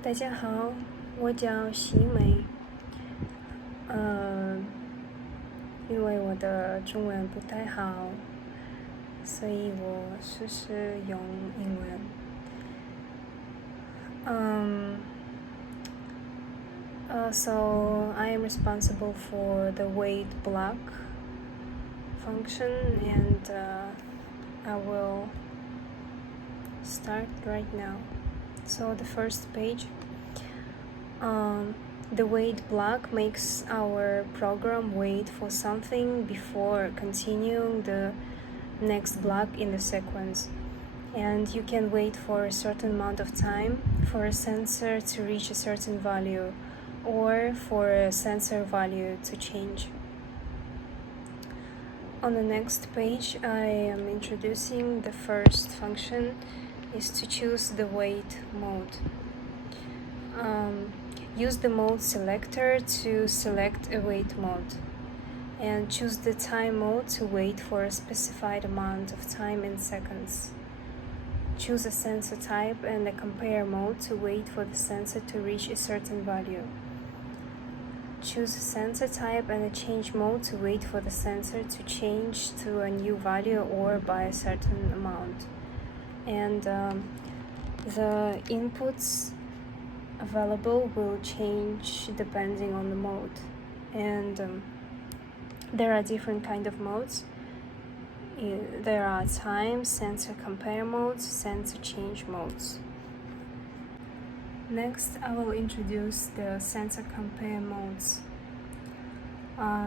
大家好，我叫席美。因为我的中文不太好，所以我试试用英文。So I am responsible for the wait block function, and I will start right now. So the first page. The wait block makes our program wait for something before continuing the next block in the sequence. And you can wait for a certain amount of time for a sensor to reach a certain value or for a sensor value to change. On the next page, I am introducing the first function is to choose the wait mode. Use the mode selector to select a wait mode, and choose the time mode to wait for a specified amount of time in seconds. Choose a sensor type and a compare mode to wait for the sensor to reach a certain value. Choose a sensor type and a change mode to wait for the sensor to change to a new value or by a certain amount. And the inputs available will change depending on the mode, and there are different kind of modes. There are time, sensor compare modes, sensor change modes. Next, I will introduce the sensor compare modes.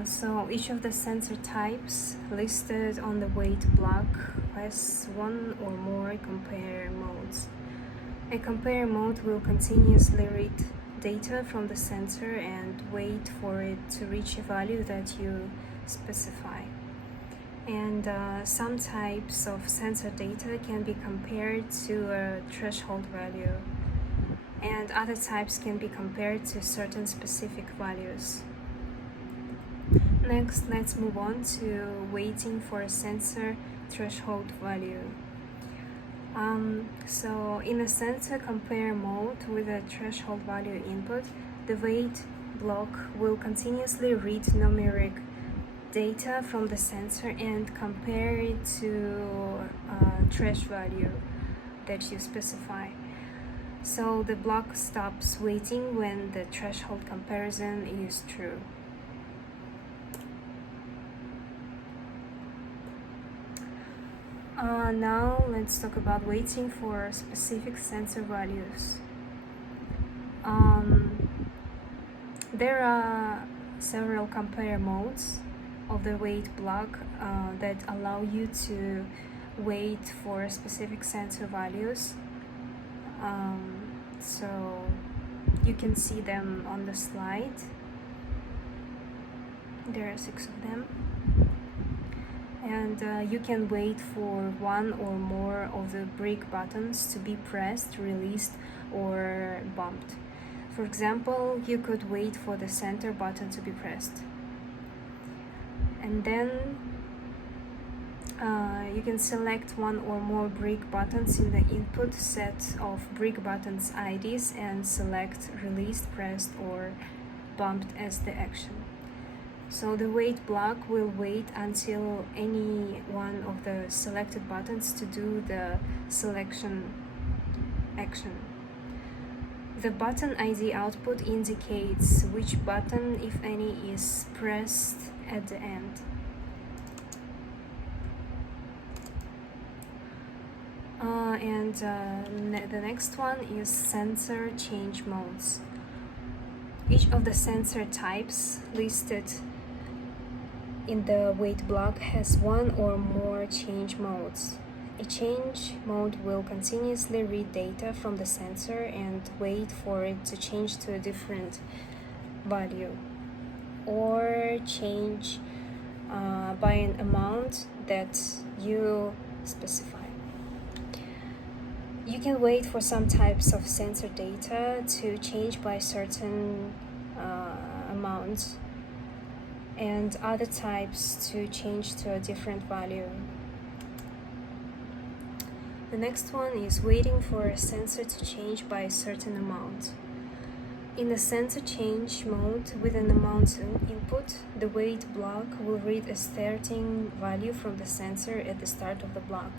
So each of the sensor types listed on the wait block has one or more compare modes. A compare mode will continuously read data from the sensor and wait for it to reach a value that you specify. And some types of sensor data can be compared to a threshold value, and other types can be compared to certain specific values. Next, let's move on to waiting for a sensor threshold value. So in a sensor compare mode with a threshold value input, the wait block will continuously read numeric data from the sensor and compare it to a threshold value that you specify. So the block stops waiting when the threshold comparison is true. Now let's talk about waiting for specific sensor values. There are several compare modes of the wait block that allow you to wait for specific sensor values. So you can see them on the slide. There are 6 of them. And you can wait for one or more of the brake buttons to be pressed, released, or bumped. For example, you could wait for the center button to be pressed. And then you can select one or more brake buttons in the input set of brake buttons IDs and select released, pressed, or bumped as the action. So the wait block will wait until any one of the selected buttons to do the selection action. The button ID output indicates which button, if any, is pressed at the end. The next one is sensor change modes. Each of the sensor types listed in the wait block has one or more change modes. A change mode will continuously read data from the sensor and wait for it to change to a different value, or change by an amount that you specify. You can wait for some types of sensor data to change by certain amounts, and other types to change to a different value. The next one is waiting for a sensor to change by a certain amount. In the sensor change mode with an amount input, the wait block will read a starting value from the sensor at the start of the block.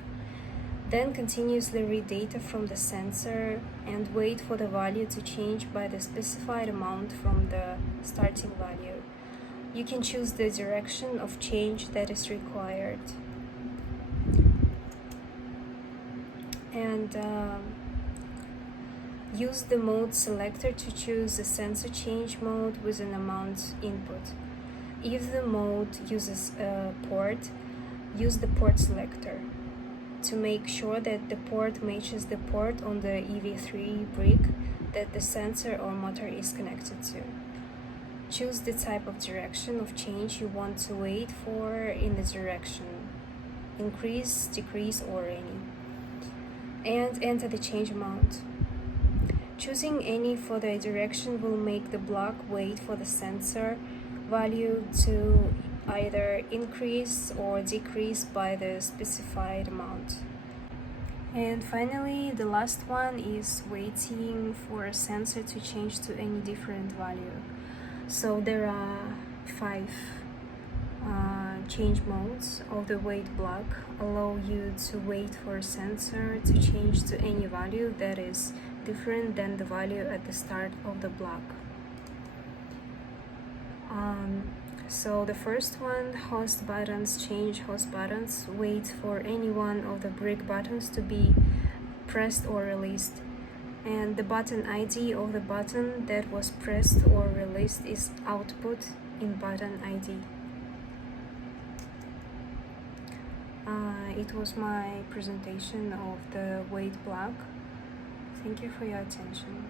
Then continuously read data from the sensor and wait for the value to change by the specified amount from the starting value. You can choose the direction of change that is required. And use the mode selector to choose the sensor change mode with an amount input. If the mode uses a port, use the port selector to make sure that the port matches the port on the EV3 brick that the sensor or motor is connected to. Choose the type of direction of change you want to wait for in the direction, increase, decrease, or any, and enter the change amount. Choosing any for the direction will make the block wait for the sensor value to either increase or decrease by the specified amount. And finally, the last one is waiting for a sensor to change to any different value. So there are 5 change modes of the wait block allow you to wait for a sensor to change to any value that is different than the value at the start of the block. So the first one, host buttons, change host buttons, wait for any one of the brick buttons to be pressed or released. And the button ID of the button that was pressed or released is output in button ID. It was my presentation of the wait block. Thank you for your attention.